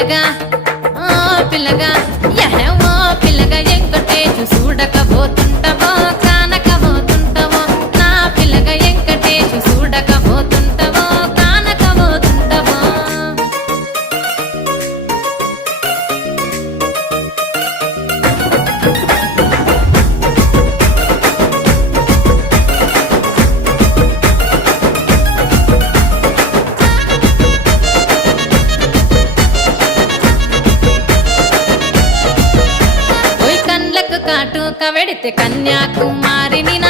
పిల్లగా ఓ పిల్లగా యహో పిల్లగా ఎంకటేశు చూడకపోతుంటవో కానకపోతుంటవో నా పిల్లగా ఎంకటేశు చూడకపోతుంటవో కానకపోతుంటవో ఓయ్ కండ్లకు కాటుక వెడితే కన్యాకుమారిని నా